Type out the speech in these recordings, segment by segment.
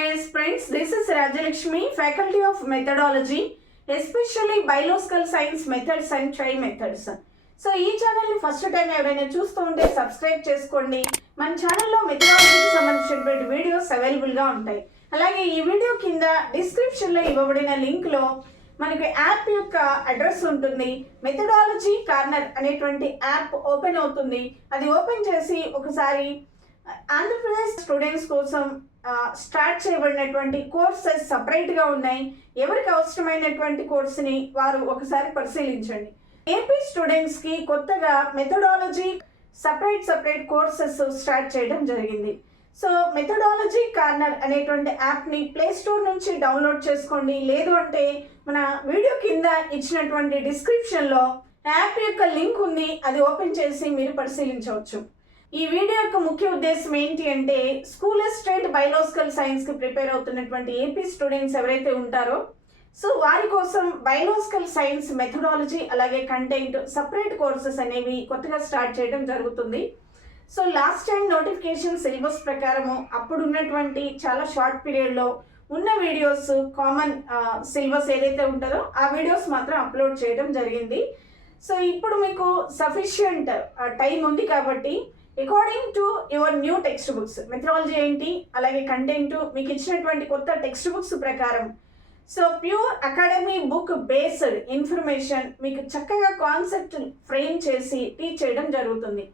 Yes, friends, this is Rajalakshmi, Faculty of Methodology, especially Biological Science Methods and Try Methods. So ఈ ఛానల్ని first time ఎవరైనా చూస్తూ ఉంటే subscribe చేసుకోండి. మన ఛానల్లో మెథడాలజీకి సంబంధించినటువంటి వీడియోస్ అవైలబుల్గా ఉంటాయి. అలాగే ఈ వీడియో కింద డిస్క్రిప్షన్లో ఇవ్వబడిన లింక్లో మనకి యాప్ యొక్క అడ్రస్ ఉంటుంది. మెథడాలజీ కార్నర్ అనేటువంటి యాప్ ఓపెన్ అవుతుంది. అది ఓపెన్ చేసి ఒకసారి ఆంధ్రప్రదేశ్ స్టూడెంట్స్ కోసం స్టార్ట్ చేయబడినటువంటి కోర్సెస్ సపరేట్గా ఉన్నాయి. ఎవరికి అవసరమైనటువంటి కోర్సుని వారు ఒకసారి పరిశీలించండి. ఏపీ స్టూడెంట్స్కి కొత్తగా మెథడాలజీ సపరేట్ కోర్సెస్ స్టార్ట్ చేయడం జరిగింది. సో మెథడాలజీ కార్నర్ అనేటువంటి యాప్ని ప్లే స్టోర్ నుంచి డౌన్లోడ్ చేసుకోండి. లేదు అంటే మన వీడియో కింద ఇచ్చినటువంటి డిస్క్రిప్షన్లో యాప్ యొక్క లింక్ ఉంది, అది ఓపెన్ చేసి మీరు పరిశీలించవచ్చు. ఈ వీడియో యొక్క ముఖ్య ఉద్దేశం ఏంటి అంటే స్కూల్ స్టేట్ బయోలాజికల్ సైన్స్కి ప్రిపేర్ అవుతున్నటువంటి ఏపీ స్టూడెంట్స్ ఎవరైతే ఉంటారో సో వారి కోసం బయోలాజికల్ సైన్స్ మెథడాలజీ అలాగే కంటెంట్ సపరేట్ కోర్సెస్ అనేవి కొత్తగా స్టార్ట్ చేయడం జరుగుతుంది. So last time notification syllabus ప్రకారము అప్పుడు ఉన్నటువంటి చాలా షార్ట్ పీరియడ్లో ఉన్న వీడియోస్ కామన్ సిలబస్ ఏదైతే ఉంటుందో ఆ వీడియోస్ మాత్రం అప్లోడ్ చేయడం జరిగింది. సో ఇప్పుడు మీకు సఫిషియంట్ టైం ఉంది కాబట్టి according to your new text books methodology ఏంటి అలాగే కంటెంట్ మీకు ఇచ్చినటువంటి కొత్త టెక్స్ట్ బుక్స్ ప్రకారం so pure academy book based information మీకు చక్కగా కాన్సెప్ట్ ఫ్రేమ్ చేసి టీచ్ చేయడం జరుగుతుంది.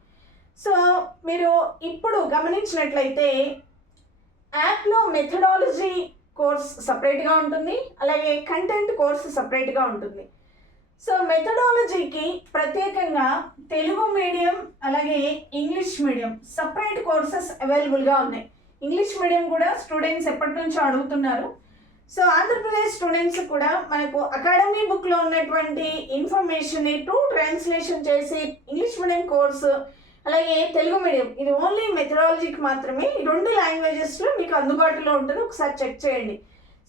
సో మీరు ఇప్పుడు గమనించినట్లయితే యాప్లో మెథడాలజీ కోర్స్ సపరేట్గా ఉంటుంది, అలాగే కంటెంట్ కోర్స్ సపరేట్గా ఉంటుంది. సో మెథడాలజీకి ప్రత్యేకంగా తెలుగు మీడియం అలాగే ఇంగ్లీష్ మీడియం సపరేట్ కోర్సెస్ అవైలబుల్గా ఉన్నాయి. ఇంగ్లీష్ మీడియం కూడా స్టూడెంట్స్ ఎప్పటి నుంచో అడుగుతున్నారు. సో ఆంధ్రప్రదేశ్ స్టూడెంట్స్ కూడా మనకు అకాడమీ బుక్లో ఉన్నటువంటి ఇన్ఫర్మేషన్ని ట్రాన్స్లేషన్ చేసి ఇంగ్లీష్ మీడియం కోర్సు అలాగే తెలుగు మీడియం ఇది ఓన్లీ మెథడాలజీకి మాత్రమే ఈ రెండు లాంగ్వేజెస్లో మీకు అందుబాటులో ఉంటుంది. ఒకసారి చెక్ చేయండి.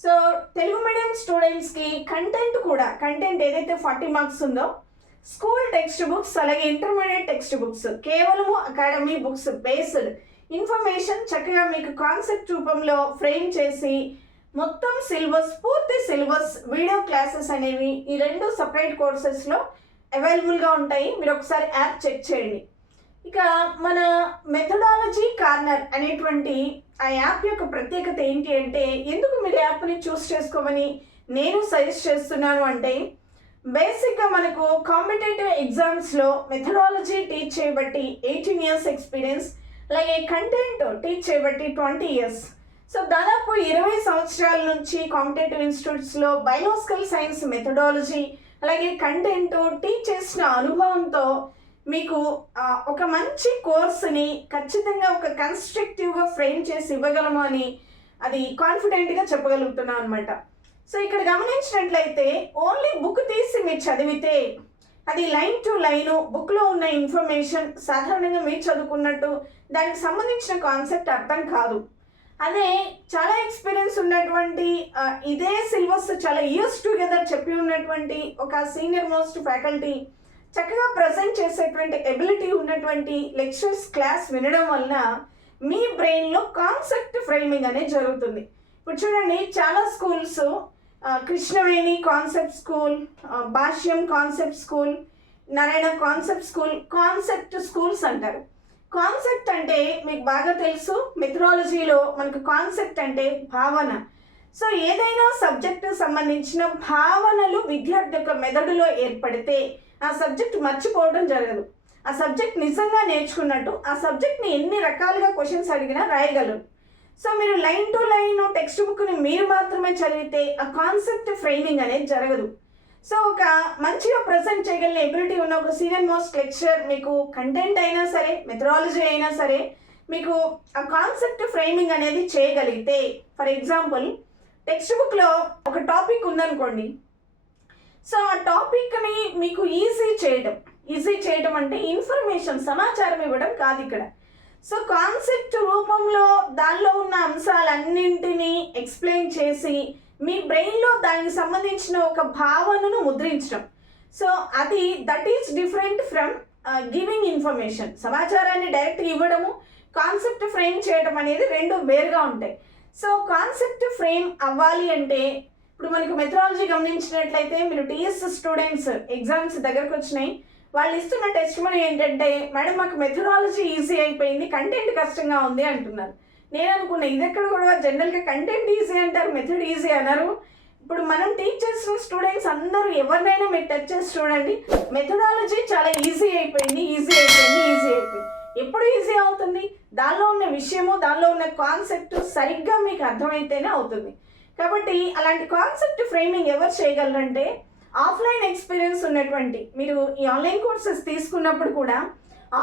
సో తెలుగు మీడియం స్టూడెంట్స్కి కంటెంట్ ఏదైతే 40 మార్క్స్ ఉందో స్కూల్ టెక్స్ట్ బుక్స్ అలాగే ఇంటర్మీడియట్ టెక్స్ట్ బుక్స్ కేవలము అకాడమీ బుక్స్ బేస్డ్ ఇన్ఫర్మేషన్ చక్కగా మీకు కాన్సెప్ట్ రూపంలో ఫ్రేమ్ చేసి మొత్తం సిలబస్ పూర్తి సిలబస్ వీడియో క్లాసెస్ అనేవి ఈ రెండు సపరేట్ కోర్సెస్లో అవైలబుల్గా ఉంటాయి. మీరు ఒకసారి యాప్ చెక్ చేయండి. ఇక మన మెథడాలజీ కార్నర్ అనేటువంటి ఆ యాప్ యొక్క ప్రత్యేకత ఏంటి అంటే ఎందుకు మీరు యాప్ని చూస్ చేసుకోమని నేను సజెస్ట్ చేస్తున్నాను అంటే బేసిక్గా మనకు కాంపిటేటివ్ ఎగ్జామ్స్లో మెథడాలజీ టీచ్ చేయబట్టి 18 ఇయర్స్ ఎక్స్పీరియన్స్ అలాగే కంటెంట్ టీచ్ చేయబట్టి 20 ఇయర్స్. సో దాదాపు 20 సంవత్సరాల నుంచి కాంపిటేటివ్ ఇన్స్టిట్యూట్స్లో బయోలాజికల్ సైన్స్ మెథడాలజీ అలాగే కంటెంట్ టీచ్ చేసిన అనుభవంతో మీకు ఒక మంచి కోర్సుని ఖచ్చితంగా ఒక కన్స్ట్రక్టివ్గా ఫ్రేమ్ చేసి ఇవ్వగలము అని అది కాన్ఫిడెంట్గా చెప్పగలుగుతున్నాను అనమాట. సో ఇక్కడ గమనించినట్లయితే ఓన్లీ బుక్ తీసి మీరు చదివితే అది లైన్ టు లైను బుక్లో ఉన్న ఇన్ఫర్మేషన్ సాధారణంగా మీరు చదువుకున్నట్టు దానికి సంబంధించిన కాన్సెప్ట్ అర్థం కాదు. అదే చాలా ఎక్స్పీరియన్స్ ఉన్నటువంటి ఇదే సిలబస్ చాలా ఇయర్స్ టుగెదర్ చెప్పి ఉన్నటువంటి ఒక సీనియర్ మోస్ట్ ఫ్యాకల్టీ చక్కగా ప్రజెంట్ చేసేటువంటి ఎబిలిటీ ఉన్నటువంటి లెక్చర్స్ క్లాస్ వినడం వలన మీ బ్రెయిన్లో కాన్సెప్ట్ ఫ్రేమింగ్ అనేది జరుగుతుంది. ఇప్పుడు చూడండి చాలా schools Krishnaveni concept school, Bhashyam concept school, Narayana concept schools అంటారు. కాన్సెప్ట్ అంటే మీకు బాగా తెలుసు మెథడాలజీలో మనకు కాన్సెప్ట్ అంటే భావన. సో ఏదైనా సబ్జెక్టు సంబంధించిన భావనలు విద్యార్థి యొక్క మెదడులో ఏర్పడితే ఆ సబ్జెక్ట్ మర్చిపోవడం జరగదు. ఆ సబ్జెక్ట్ నిజంగా నేర్చుకున్నట్టు ఆ సబ్జెక్ట్ని ఎన్ని రకాలుగా క్వశ్చన్స్ అడిగినా రాయగలరు. సో మీరు లైన్ టు లైన్ టెక్స్ట్ బుక్ని మీరు మాత్రమే చదివితే ఆ కాన్సెప్ట్ ఫ్రేమింగ్ అనేది జరగదు. సో ఒక మంచిగా ప్రజెంట్ చేయగలిగిన ఎబిలిటీ ఉన్న ఒక సీనియర్ మోస్ట్ లెక్చరర్ మీకు కంటెంట్ అయినా సరే మెథడాలజీ అయినా సరే మీకు ఆ కాన్సెప్ట్ ఫ్రేమింగ్ అనేది చేయగలిగితే ఫర్ ఎగ్జాంపుల్ టెక్స్ట్ బుక్లో ఒక టాపిక్ ఉందనుకోండి. సో ఆ టాపిక్ని మీకు ఈజీ చేయడం అంటే ఇన్ఫర్మేషన్ సమాచారం ఇవ్వడం కాదు ఇక్కడ. సో కాన్సెప్ట్ రూపంలో దానిలో ఉన్న అంశాలన్నింటినీ ఎక్స్ప్లెయిన్ చేసి మీ బ్రెయిన్లో దానికి సంబంధించిన ఒక భావనను ముద్రించడం. సో అది that is different from giving information. సమాచారాన్ని డైరెక్ట్గా ఇవ్వడము కాన్సెప్ట్ ఫ్రేమ్ చేయడం అనేది రెండు వేరుగా ఉంటాయి. సో కాన్సెప్ట్ ఫ్రేమ్ అవ్వాలి అంటే ఇప్పుడు మనకు మెథడాలజీ గమనించినట్లయితే మీరు టీఎస్ స్టూడెంట్స్ ఎగ్జామ్స్ దగ్గరకు వచ్చినాయి, వాళ్ళు ఇస్తున్న టెస్ట్ మనీ ఏంటంటే మేడం మాకు మెథడాలజీ ఈజీ అయిపోయింది, కంటెంట్ కష్టంగా ఉంది అంటున్నారు. నేను అనుకున్నా ఇదెక్కడ కూడా జనరల్గా కంటెంట్ ఈజీ అంటారు, మెథడ్ ఈజీ అన్నారు. ఇప్పుడు మనం టీచ్ చేసిన స్టూడెంట్స్ అందరూ ఎవరినైనా మీరు టచ్ చేసి చూడండి, మెథడాలజీ చాలా ఈజీ అయిపోయింది. ఎప్పుడు ఈజీ అవుతుంది? దానిలో ఉన్న విషయము, దానిలో ఉన్న కాన్సెప్ట్ సరిగ్గా మీకు అర్థమైతేనే అవుతుంది. కాబట్టి అలాంటి కాన్సెప్ట్ ఫ్రేమింగ్ ఎవరు చేయగలరంటే ఆఫ్లైన్ ఎక్స్పీరియన్స్ ఉన్నటువంటి, మీరు ఈ ఆన్లైన్ కోర్సెస్ తీసుకున్నప్పుడు కూడా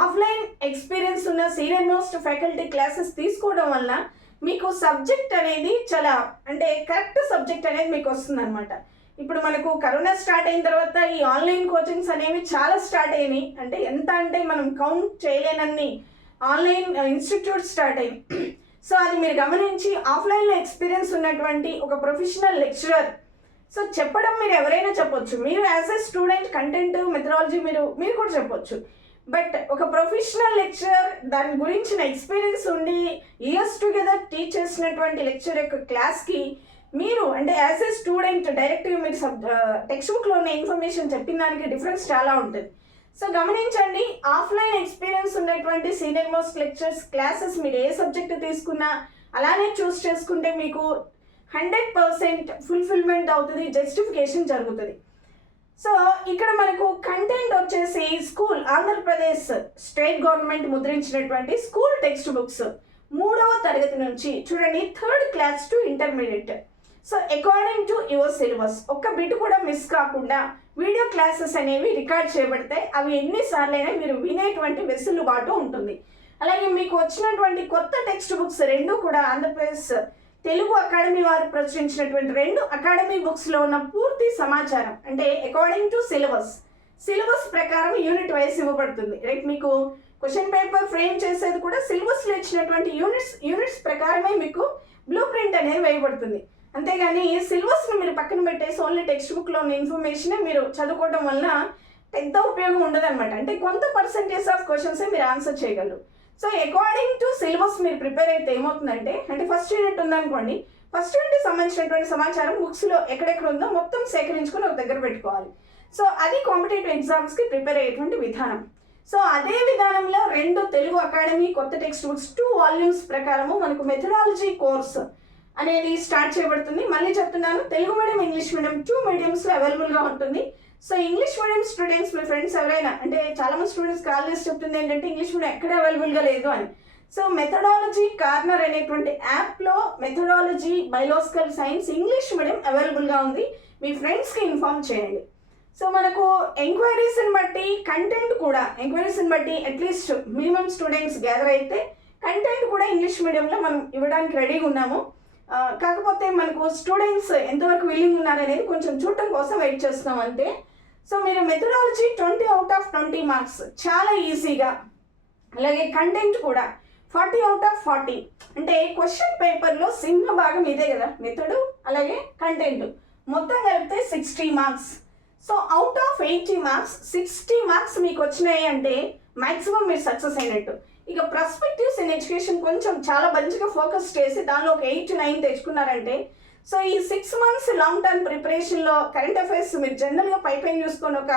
ఆఫ్లైన్ ఎక్స్పీరియన్స్ ఉన్న సీనియర్ మోస్ట్ ఫ్యాకల్టీ క్లాసెస్ తీసుకోవడం వల్ల మీకు సబ్జెక్ట్ అనేది చాలా అంటే కరెక్ట్ సబ్జెక్ట్ అనేది మీకు వస్తుంది అనమాట. ఇప్పుడు మనకు కరోనా స్టార్ట్ అయిన తర్వాత ఈ ఆన్లైన్ కోచింగ్స్ అనేవి చాలా స్టార్ట్ అయినాయి. అంటే ఎంత అంటే మనం కౌంట్ చేయలేనన్ని ఆన్లైన్ ఇన్స్టిట్యూట్స్ స్టార్ట్ అయ్యాయి. సో అది మీరు గమనించి ఆఫ్లైన్లో ఎక్స్పీరియన్స్ ఉన్నటువంటి ఒక ప్రొఫెషనల్ లెక్చరర్ సో చెప్పడం మీరు ఎవరైనా చెప్పొచ్చు, మీరు as a student content methodology మీరు కూడా చెప్పొచ్చు. బట్ ఒక ప్రొఫెషనల్ లెక్చరర్ దాని గురించిన ఎక్స్పీరియన్స్ ఉండి ఇయర్స్ టుగెదర్ టీచ్ చేసినటువంటి లెక్చర్ యొక్క క్లాస్కి మీరు అంటే యాజ్ ఎ స్టూడెంట్ డైరెక్ట్గా మీరు టెక్స్ట్ బుక్లో ఉన్న ఇన్ఫర్మేషన్ చెప్పిన దానికి డిఫరెన్స్ చాలా ఉంటుంది. సో గమనించండి, ఆఫ్లైన్ ఎక్స్పీరియన్స్ ఉన్నటువంటి సీనియర్ మోస్ట్ లెక్చర్స్ క్లాసెస్ మీరు ఏ సబ్జెక్ట్ తీసుకున్నా అలానే చూస్ చేసుకుంటే మీకు 100% ఫుల్ఫిల్మెంట్ అవుతుంది, జస్టిఫికేషన్ జరుగుతుంది. సో ఇక్కడ మనకు కంటెంట్ వచ్చేసి school Andhra Pradesh state government ముద్రించినటువంటి school text books 3వ తరగతి నుంచి చూడండి 3rd class to intermediate. So according to your syllabus ఒక్క బిట్ కూడా మిస్ కాకుండా వీడియో క్లాసెస్ అనేవి రికార్డ్ చేయబడతాయి. అవి ఎన్నిసార్లు అయినా మీరు వినేటువంటి వెసులుబాటు ఉంటుంది. అలాగే మీకు వచ్చినటువంటి కొత్త టెక్స్ట్ బుక్స్ 2 కూడా ఆంధ్రప్రదేశ్ తెలుగు అకాడమీ వారు ప్రచురించినటువంటి 2 అకాడమీ బుక్స్లో ఉన్న పూర్తి సమాచారం అంటే అకార్డింగ్ టు సిలబస్ ప్రకారం యూనిట్ వైజ్ ఇవ్వబడుతుంది. రైట్, మీకు క్వశ్చన్ పేపర్ ఫ్రేమ్ చేసేది కూడా సిలబస్లో ఇచ్చినటువంటి యూనిట్స్ ప్రకారమే మీకు బ్లూ ప్రింట్ అనేది వేయబడుతుంది. అంతేగాని సిలబస్ని మీరు పక్కన పెట్టేసి ఓన్లీ టెక్స్ట్ బుక్లో ఉన్న ఇన్ఫర్మేషనే మీరు చదువుకోవడం వల్ల పెద్ద ఉపయోగం ఉండదు అనమాట. అంటే కొంత పర్సెంటేజ్ ఆఫ్ క్వశ్చన్సే మీరు ఆన్సర్ చేయగలరు. సో అకార్డింగ్ టు సిలబస్ మీరు ప్రిపేర్ అయితే ఏమవుతుందంటే అంటే ఫస్ట్ యూనిట్ ఉందనుకోండి, ఫస్ట్ యూనిట్ సంబంధించినటువంటి సమాచారం బుక్స్లో ఎక్కడెక్కడ ఉందో మొత్తం సేకరించుకొని ఒక దగ్గర పెట్టుకోవాలి. సో అది కాంపిటేటివ్ ఎగ్జామ్స్కి ప్రిపేర్ అయ్యేటువంటి విధానం. సో అదే విధానంలో 2 తెలుగు అకాడమీ కొత్త టెక్స్ట్ బుక్స్ 2 వాల్యూమ్స్ ప్రకారము మనకు మెథడాలజీ కోర్స్ అనేది స్టార్ట్ చేయబడుతుంది. మళ్ళీ చెప్తున్నాను, తెలుగు మీడియం ఇంగ్లీష్ మీడియం 2 మీడియంస్లో అవైలబుల్గా ఉంటుంది. సో ఇంగ్లీష్ మీడియం స్టూడెంట్స్ మీ ఫ్రెండ్స్ ఎవరైనా అంటే చాలామంది స్టూడెంట్స్ కాల్ చేసి చెప్తుంది ఏంటంటే ఇంగ్లీష్ మీడియం ఎక్కడ అవైలబుల్గా లేదు అని. సో మెథడాలజీ కార్నర్ అనేటువంటి యాప్లో methodology biological science English medium అవైలబుల్గా ఉంది. మీ ఫ్రెండ్స్కి ఇన్ఫార్మ్ చేయండి. సో మనకు ఎంక్వైరీస్ని బట్టి కంటెంట్ కూడా ఎంక్వైరీస్ని బట్టి అట్లీస్ట్ మినిమం స్టూడెంట్స్ గ్యాదర్ అయితే కంటెంట్ కూడా ఇంగ్లీష్ మీడియంలో మనం ఇవ్వడానికి రెడీగా ఉన్నాము. కాకపోతే మనకు స్టూడెంట్స్ ఎంతవరకు విల్లింగ్ ఉన్నారనేది కొంచెం చూడటం కోసం వెయిట్ చేస్తున్నాం అంతే. సో మీరు మెథడాలజీ 20 out of 20 మార్క్స్ చాలా ఈజీగా, అలాగే కంటెంట్ కూడా 40 out of 40 అంటే క్వశ్చన్ పేపర్లో సింహభాగం ఇదే కదా, మెథడు అలాగే కంటెంట్ మొత్తం కలిపితే 60 marks. So out of 80 marks 60 marks మీకు వచ్చినాయి అంటే మ్యాక్సిమం మీరు సక్సెస్ అయినట్టు. ఇక పర్స్పెక్టివ్స్ ఇన్ ఎడ్యుకేషన్ కొంచెం చాలా మంచిగా ఫోకస్ చేసి దానిలో ఒక 8 to 9 తెచ్చుకున్నారంటే సో ఈ 6 months లాంగ్ టర్మ్ ప్రిపరేషన్లో కరెంట్ అఫైర్స్ మీరు జనరల్గా పైపైన చూసుకొని ఒక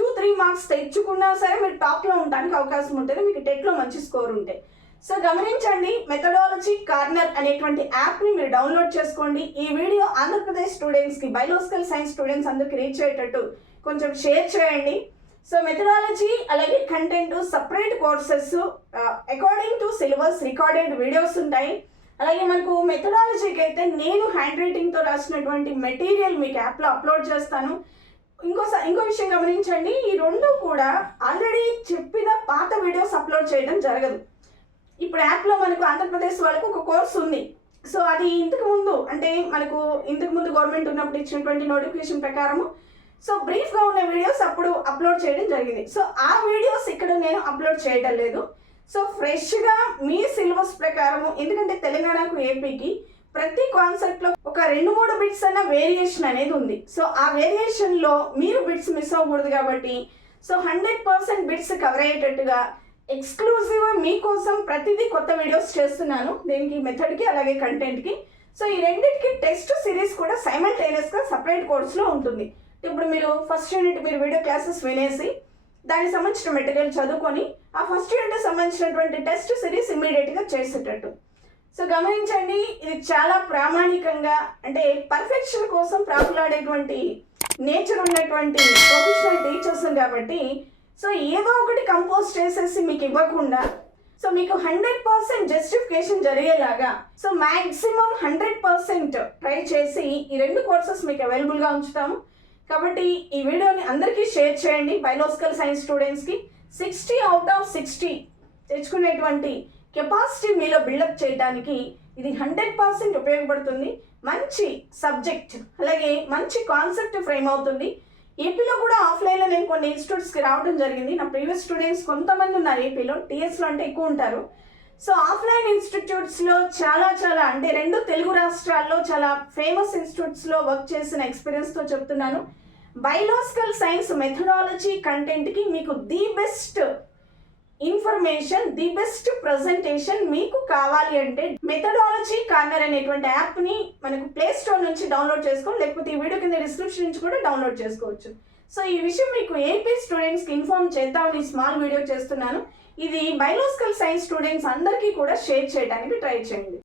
2-3 మార్క్స్ తెచ్చుకున్నా సరే మీరు టాప్లో ఉండడానికి అవకాశం ఉంటుంది, మీకు టెట్లో మంచి స్కోర్ ఉంటాయి. సో గమనించండి, మెథడాలజీ కార్నర్ అనేటువంటి యాప్ని మీరు డౌన్లోడ్ చేసుకోండి. ఈ వీడియో ఆంధ్రప్రదేశ్ స్టూడెంట్స్కి బయోలాజికల్ సైన్స్ స్టూడెంట్స్ అందరికీ రీచ్ అయ్యేటట్టు కొంచెం షేర్ చేయండి. సో మెథడాలజీ అలాగే content separate courses according to syllabus recorded videos ఉంటాయి. అలాగే మనకు మెథడాలజీకి అయితే నేను హ్యాండ్ రైటింగ్తో రాసినటువంటి మెటీరియల్ మీకు యాప్లో అప్లోడ్ చేస్తాను. ఇంకో విషయం గమనించండి, ఈ 2 కూడా ఆల్రెడీ చెప్పిన పాత వీడియోస్ అప్లోడ్ చేయడం జరగదు. ఇప్పుడు యాప్లో మనకు ఆంధ్రప్రదేశ్ వాళ్ళకు ఒక కోర్స్ ఉంది. సో అది ఇంతకుముందు గవర్నమెంట్ ఉన్నప్పుడు ఇచ్చినటువంటి నోటిఫికేషన్ ప్రకారము సో బ్రీఫ్గా ఉన్న వీడియోస్ అప్పుడు అప్లోడ్ చేయడం జరిగింది. సో ఆ వీడియోస్ ఇక్కడ నేను అప్లోడ్ చేయడం లేదు. సో ఫ్రెష్గా మీ సిలబస్ ప్రకారము, ఎందుకంటే తెలంగాణకు ఏపీకి ప్రతి కాన్సెప్ట్లో ఒక 2-3 బిట్స్ అన్న వేరియేషన్ అనేది ఉంది. సో ఆ వేరియేషన్లో మీరు బిట్స్ మిస్ అవ్వకూడదు కాబట్టి సో 100% బిట్స్ కవర్ అయ్యేటట్టుగా ఎక్స్క్లూజివ్ మీకోసం ప్రతిదీ కొత్త వీడియోస్ చేస్తున్నాను, దీనికి మెథడ్కి అలాగే కంటెంట్కి. సో ఈ రెండింటికి టెస్ట్ సిరీస్ కూడా సైమల్టేనియస్గా సపరేట్ కోర్సులో ఉంటుంది. ఇప్పుడు మీరు ఫస్ట్ యూనిట్ మీరు వీడియో క్లాసెస్ వినేసి దానికి సంబంధించిన మెటీరియల్ చదువుకొని ఆ ఫస్ట్ యూనిట్ సంబంధించినటువంటి టెస్ట్ సిరీస్ ఇమ్మీడియట్గా చేసేటట్టు. సో గమనించండి, ఇది చాలా ప్రామాణికంగా అంటే పర్ఫెక్షన్ కోసం ప్రాకులాడేటువంటి నేచర్ ఉన్నటువంటి ప్రొఫెషనల్ టీచర్స్ కాబట్టి సో ఏదో ఒకటి కంపోజ్ చేసేసి మీకు ఇవ్వకుండా సో మీకు 100% జస్టిఫికేషన్ జరిగేలాగా సో మ్యాక్సిమం 100% ట్రై చేసి ఈ రెండు కోర్సెస్ మీకు అవైలబుల్గా ఉంచుతాము. కాబట్టి ఈ వీడియోని అందరికీ షేర్ చేయండి. బయోలాజికల్ సైన్స్ స్టూడెంట్స్కి 60 out of 60 తెచ్చుకునేటువంటి కెపాసిటీ మీలో బిల్డప్ చేయడానికి ఇది 100% ఉపయోగపడుతుంది. మంచి సబ్జెక్ట్ అలాగే మంచి కాన్సెప్ట్ ఫ్రేమ్ అవుతుంది. ఏపీలో కూడా ఆఫ్లైన్లో నేను కొన్ని ఇన్స్టిట్యూట్స్కి రావడం జరిగింది. నా ప్రీవియస్ స్టూడెంట్స్ కొంతమంది ఉన్నారు ఏపీలో, టీఎస్లో అంటే ఎక్కువ ఉంటారు. సో ఆఫ్లైన్ ఇన్స్టిట్యూట్స్లో చాలా అంటే రెండు తెలుగు రాష్ట్రాల్లో చాలా ఫేమస్ ఇన్స్టిట్యూట్స్లో వర్క్ చేసిన ఎక్స్పీరియన్స్తో చెప్తున్నాను. బయోలాజికల్ సైన్స్ మెథడాలజీ కంటెంట్కి మీకు the best information, the best presentation మీకు కావాలి అంటే మెథడాలజీ కార్నర్ అనేటువంటి యాప్ని మనకు ప్లే స్టోర్ నుంచి డౌన్లోడ్ చేసుకోండి, లేకపోతే ఈ వీడియో కింద డిస్క్రిప్షన్ నుంచి కూడా డౌన్లోడ్ చేసుకోవచ్చు. సో ఈ విషయం మీకు ఏపీ స్టూడెంట్స్కి ఇన్ఫార్మ్ చేద్దామని స్మాల్ వీడియో చేస్తున్నాను. ఇది బయోలాజికల్ సైన్స్ స్టూడెంట్స్ అందరికీ కూడా షేర్ చేయడానికి ట్రై చేయండి.